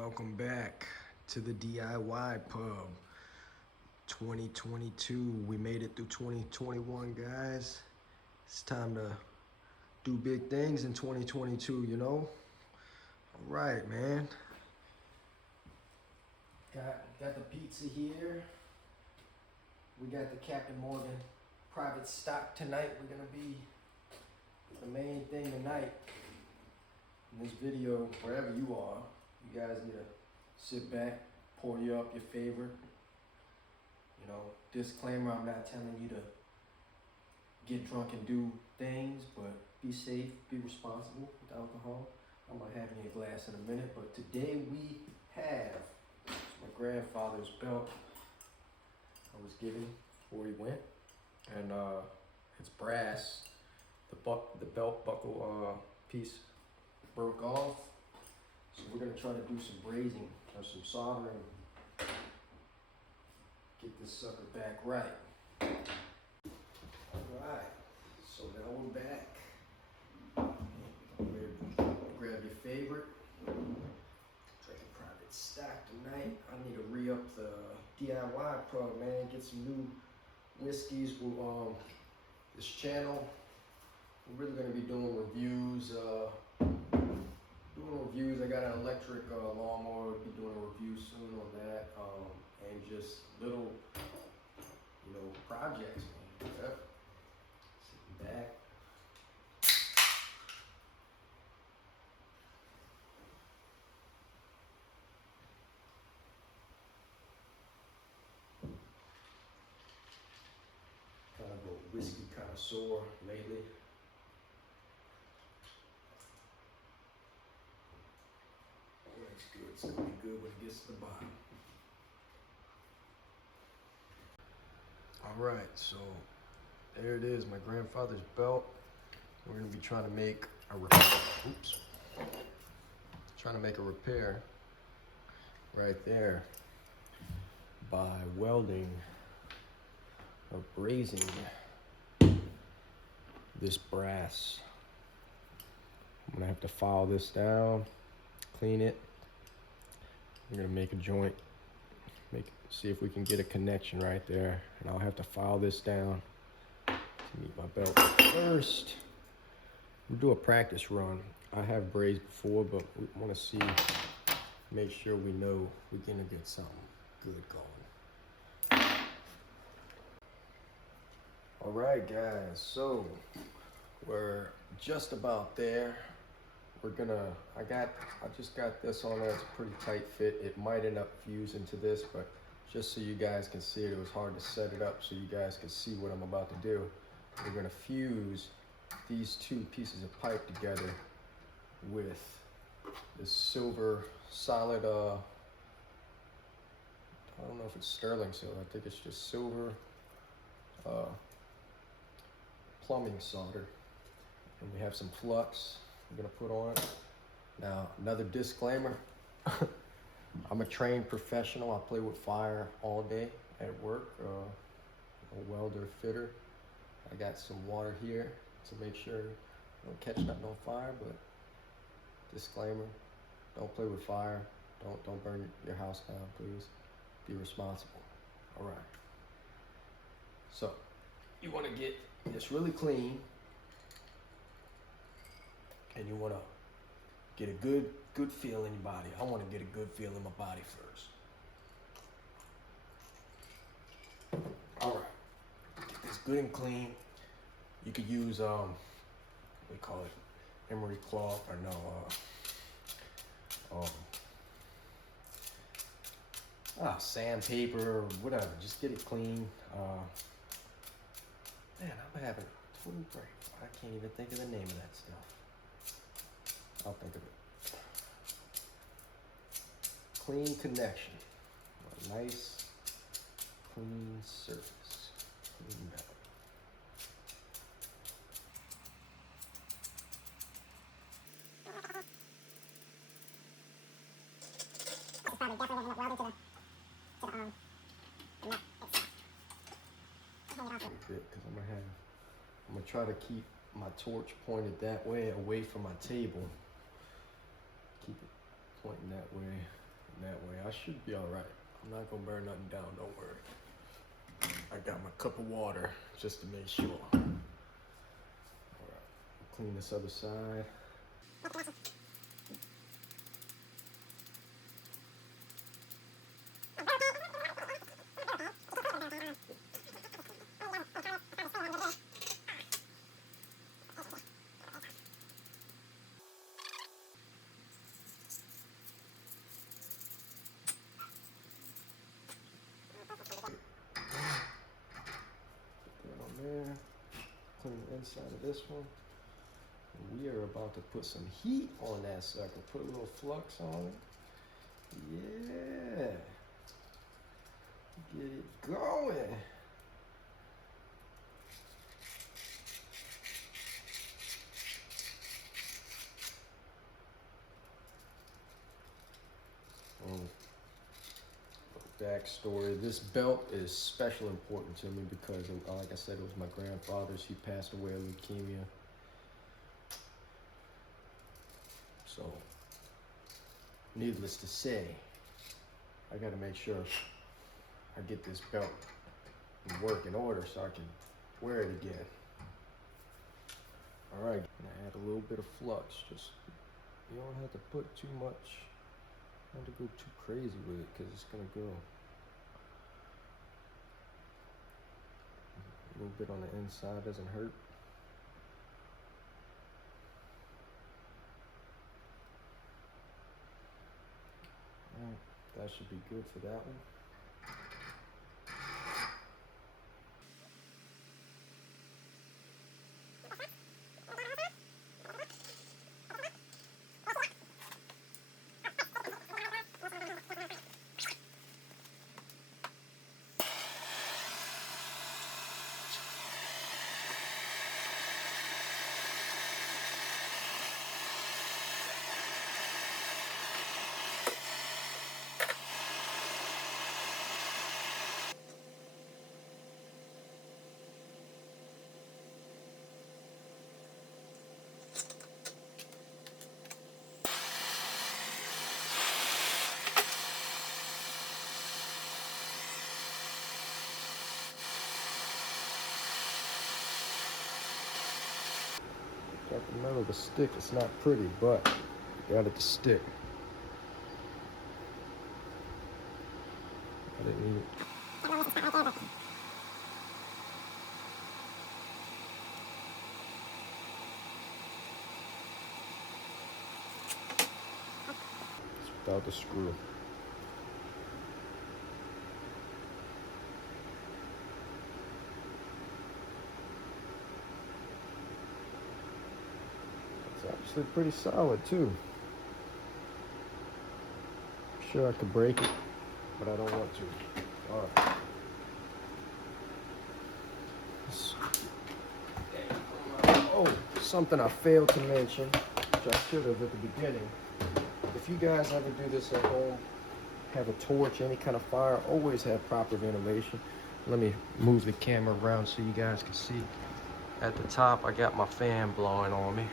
Welcome back to the DIY Pub 2022. We made it through 2021, guys. It's time to do big things in 2022, you know? All right, man. Got the pizza here. We got the Captain Morgan private stock tonight. We're gonna be the main thing tonight in this video, wherever you are. You guys need to sit back, pour you up your favorite. You know, disclaimer, I'm not telling you to get drunk and do things, but be safe, be responsible with alcohol. I'm gonna have me a glass in a minute, but today we have my grandfather's belt I was given before he went, and it's brass. The belt buckle piece broke off, so we're gonna try to do some brazing or some soldering, get this sucker back right. All right, so now we're back. Grab your favorite. Drinking private stock tonight. I need to re-up the DIY Pub, man. Get some new whiskeys. This channel, we're really gonna be doing reviews. I got an electric lawnmower. We'll be doing a review soon on that, and just little, projects. Man. Yep. Sitting back. Kind of a whiskey connoisseur lately. That's good. It's gonna be good when it gets to the bottom. All right, so there it is, my grandfather's belt. We're gonna be trying to make a repair. Oops. Trying to make a repair right there by welding or brazing this brass. I'm gonna have to file this down, clean it. We're gonna make a joint, see if we can get a connection right there. And I'll have to file this down to meet my belt first. We'll do a practice run. I have brazed before, but we wanna see, make sure we know we're gonna get something good going. All right, guys, so we're just about there. I just got this on there. It's a pretty tight fit. It might end up fusing to this, but just so you guys can see it, it was hard to set it up so you guys can see what I'm about to do. We're gonna fuse these two pieces of pipe together with this silver solid, I don't know if it's sterling silver. I think it's just silver plumbing solder. And we have some flux we're gonna put on it. Now, another disclaimer, I'm a trained professional. I play with fire all day at work, a welder, fitter. I got some water here to make sure you don't catch nothing on fire, but disclaimer, don't play with fire. Don't burn your house down, please. Be responsible. All right. So, you wanna get this really clean, and you wanna get a good feel in your body. I wanna get a good feel in my body first. All right, get this good and clean. You could use, we call it emery cloth, or no, sandpaper, or whatever. Just get it clean. Man, I'm having a total break. I can't even think of the name of that stuff. I'll think of it. Clean connection. A nice, clean surface. Clean metal. Because I'm gonna try to keep my torch pointed that way, away from my table. Keep it pointing that way. I should be all right. I'm not gonna burn nothing down, don't worry. I got my cup of water just to make sure. All right, clean this other side. Down there, clean the inside of this one. We are about to put some heat on that sucker. Put a little flux on it. Yeah. Get it going. Backstory, this belt is special important to me because, like I said, it was my grandfather's. He passed away of leukemia. So, needless to say, I got to make sure I get this belt in working order so I can wear it again. All right, gonna add a little bit of flux. Just, you don't have to put too much. Not to go too crazy with it because it's gonna go. A little bit on the inside doesn't hurt. Alright, that should be good for that one. Got the metal of the stick. It's not pretty, but got it to stick. I didn't need it. It's without the screw. It's actually pretty solid too. Sure, I could break it, but I don't want to. All right. Oh, something I failed to mention, which I should have at the beginning. If you guys ever do this at home, have a torch, any kind of fire, always have proper ventilation. Let me move the camera around so you guys can see. At the top, I got my fan blowing on me.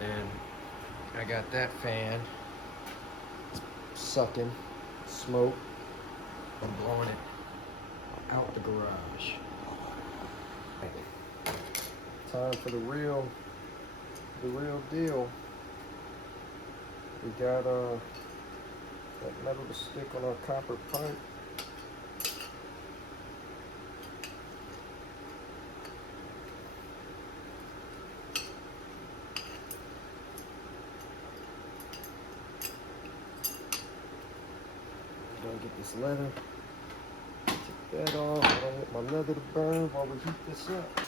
And I got that fan sucking smoke and blowing it out the garage. Time for the real deal. We got that metal to stick on our copper pipe. Gonna get this leather. Take that off. I don't want my leather to burn while we heat this up.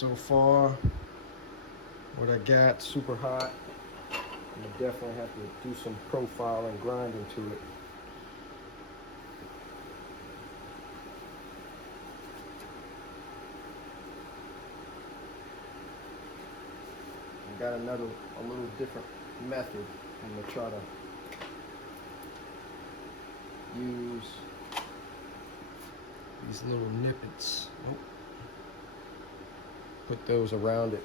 so far. What I got, super hot. I'm gonna definitely have to do some profiling, grinding to it. I got a little different method. I'm gonna try to use these little nippets. Oh. Put those around it.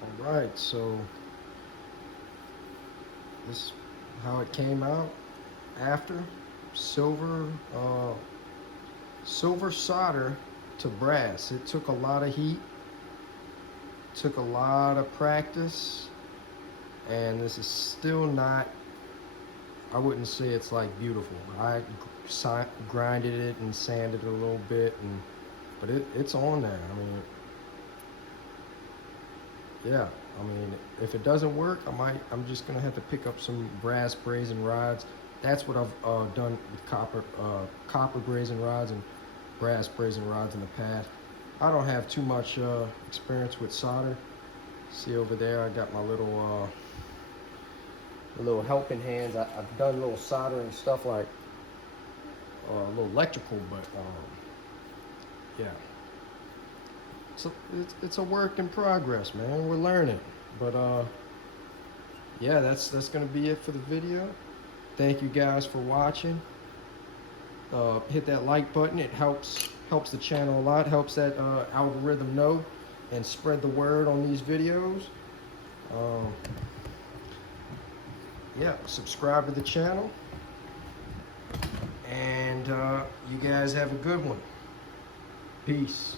All right, so this is how it came out after. Silver, silver solder to brass. It took a lot of heat, took a lot of practice, and this is still not, I wouldn't say it's like beautiful. I grinded it and sanded it a little bit, but it's on there. I mean, yeah, I mean, if it doesn't work, I'm just gonna have to pick up some brass brazing rods. That's what I've done with copper brazing rods and brass brazing rods in the past. I don't have too much experience with solder. See over there, I got my little helping hands. I've done a little soldering stuff like a little electrical, but yeah. So it's a work in progress, man. We're learning, but yeah, that's gonna be it for the video. Thank you guys for watching. Hit that like button. It helps the channel a lot. Helps that algorithm know and spread the word on these videos. Yeah, subscribe to the channel, and you guys have a good one. Peace.